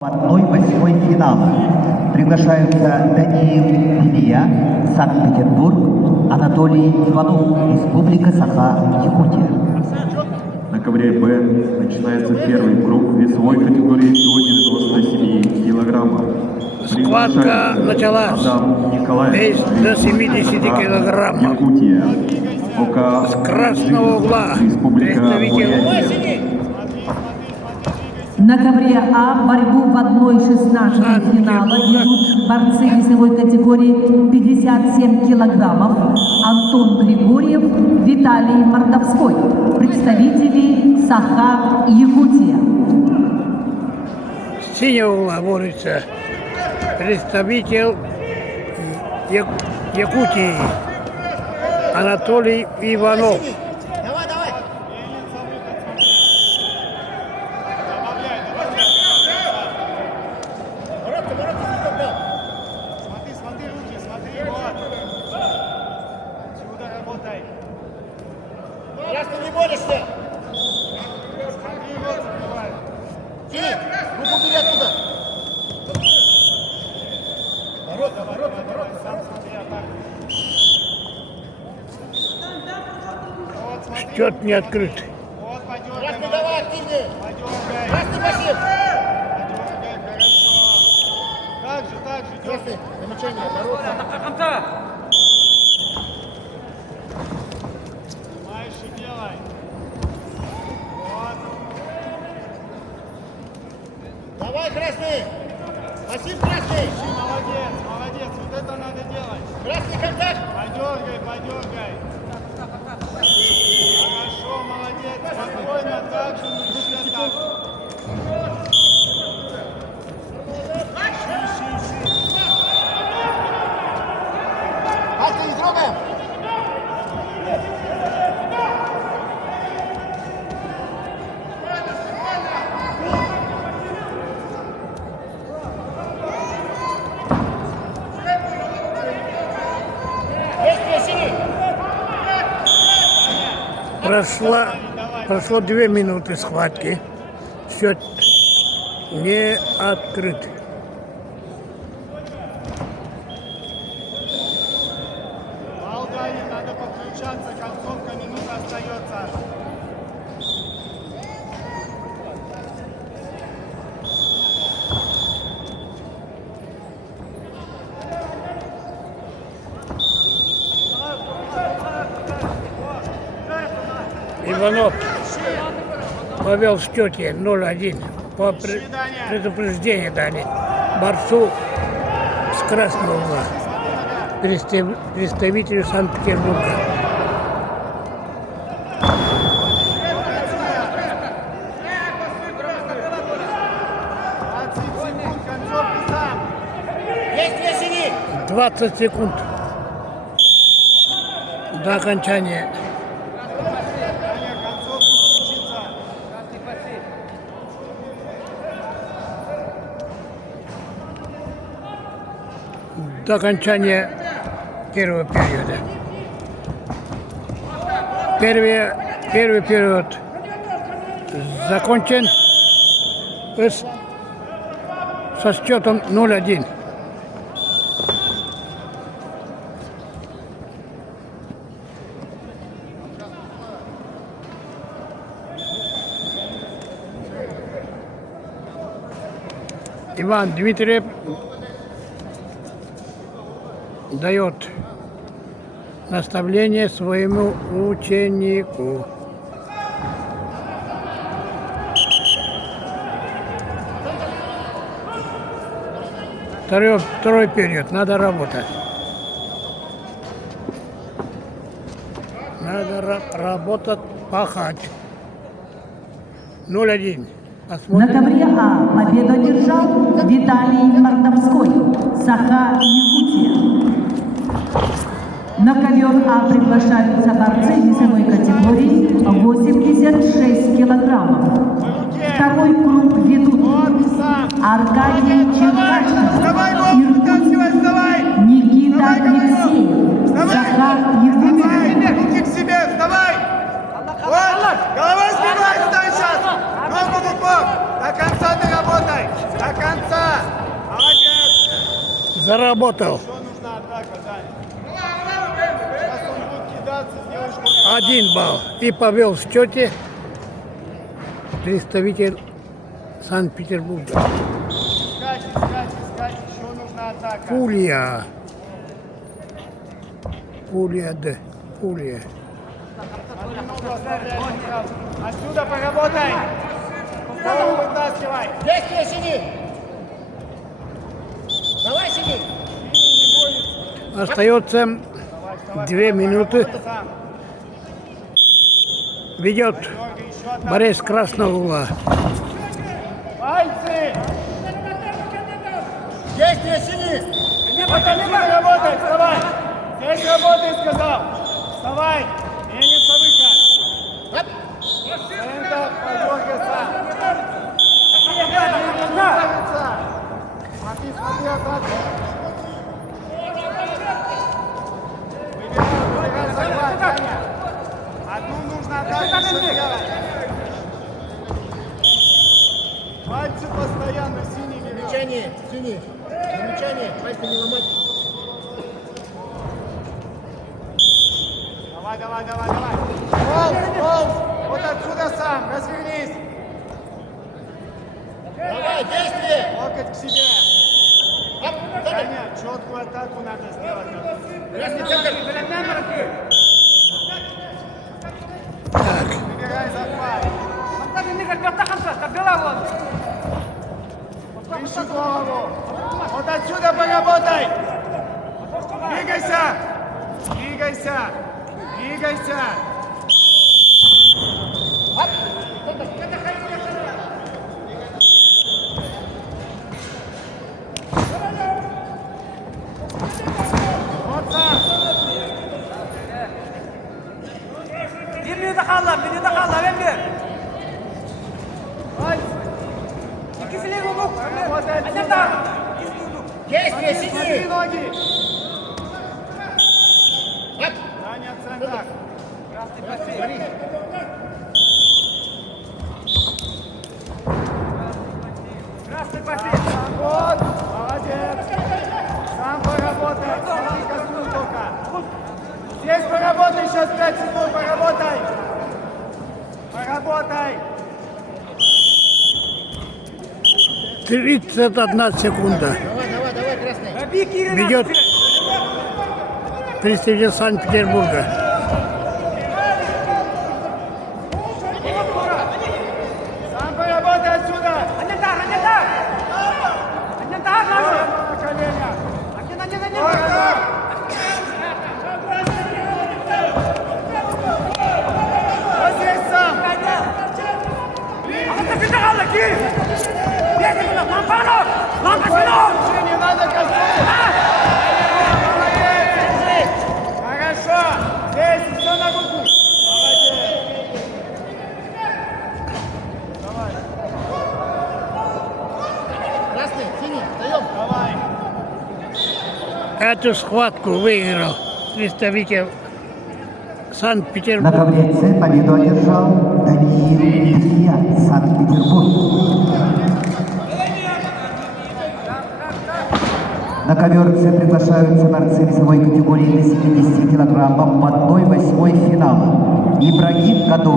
В 1/8 финала приглашаются Даниил Илья, Санкт-Петербург, Анатолий Иванов, Республика Саха-Якутия. На ковре Б начинается первый круг весовой категории до 97 килограммов. Схватка началась. Адам Николаев. Вес до 70 килограммов. Якутия. Ока С красного угла Республика представитель Бурятия. На ковре А борьбу в 1/16 финала ведут борцы весовой категории 57 килограммов Антон Григорьев, Виталий Мордовской, представители Саха-Якутия. с синего угла борется представитель Якутии Анатолий Иванов. Смотри руки, смотри, вот. Отсюда работай. Ясно, не борешься! Смотри, вот закрывай. Филипп, руку бери оттуда! Давай, сам смотри, атаку. Вот, смотри. Счет не открыт. Вот, подергай. Красный, давай, активнее! Подергай. Красный, Максим! Подергай, хорошо. Так же, Красный, дергай. замечание, бороться! Снимаешь и делай. Вот. Давай, Красный! Максим, Красный! Ищи, молодец, молодец. Вот это надо делать. Красный контакт! Подергай. Хорошо, молодец. Спокойно, так же, ну еще так. Ищи. Красный, не трогаем! Действие, синий! Прошло 2 минуты схватки. Счет не открыт. Болгарии надо подключаться, концовка, минута остается. Иванов повел в счете 0-1 по предупреждению дали борцу с красного угла, представителю Санкт-Петербурга. 20 секунд, концовка сам. Действие, синий! 20 секунд до окончания. Таня, концовку включиться. До окончания первого периода. Первый период закончен со счетом 0-1. Иван Дмитриев дает наставление своему ученику. Второй период. Надо работать. Надо работать, пахать. 0-1. На Посмотрим. ковре А победу одержал Виталий Мордовской, Саха-Якутия. На ковер А приглашаются борцы весовой категории 86 килограммов. Второй круг ведут Аркадий Черкашин, Иркутск, Никита Алексеев, Саха-Якутия. Руки к себе, вставай! Вот! Голова сбивай, стой сейчас! Ногу в упор! До конца ты работай! До конца! Заработал. Еще нужна атака, Даня. Сейчас он будет кидаться, сделаешь ход. 1 балл. И повел в счете представитель Санкт-Петербурга. Искать, еще нужна атака. Пулья. Пулья Д. Пулья. Ногу оставляй сразу. Отсюда поработай. Голову вытаскивай. Действие, сиди. Давай, сиди. Остается 2 минуты. Сам. Ведет Дергай, еще атака. борец красного угла. Пальцы. Действие, сиди. Вот отсюда работай, вставай. Здесь работай, сказал. Вставай. Мельница, выход. Центр, подергай сам. Смотри, смотри, атаку. Выбирай, захват, Таня. Одну нужно атаку еще делать. Пальцы постоянно синими. Замечание, сиди. Замечание, пальцы не ломать. Давай. Полз. Вот отсюда сам, развернись. Давай, действие. Локоть к себе. Оп, давай. Таня, четкую атаку надо сделать. Красный центр. Так, Выбирай захват. Выше голову. Вот отсюда поработай. Двигайся. Вот сам. Birini de kalla, ben bir. Пальцы. İkisini yumruk. Работай Annem отсюда. daha. İkisini yumruk. Действие, Смотри сиди. ноги. Оп. Таня, центр. Смотри. Красный пошли. Вот. Молодец. Сам поработай. Смотри, косу только. Здесь поработай, сейчас 5 секунд, поработай. 31 секунда. Давай, красный. Бей Кирилла. Ведет представитель Санкт-Петербурга. Сам поработай отсюда. Annem daha. Annem daha kaldı. На коленях. Annem. Дорого. Вот здесь сам. Ama takıldı kaldı ki. Neyse bunu. Lan pardon. Lan kaçın. Не надо косу. Молодец. Хорошо. Здесь все на руку. Молодец. Красный, синий. Встаем. Давай. Эту схватку выиграл представитель На Санкт-Петербурга. ковре С победу одержал Даниил Илья, Санкт-Петербург. На ковер С приглашаются борцы весовой категории до 70 килограммов в 1/8 финала. Ибрагим Кадуев.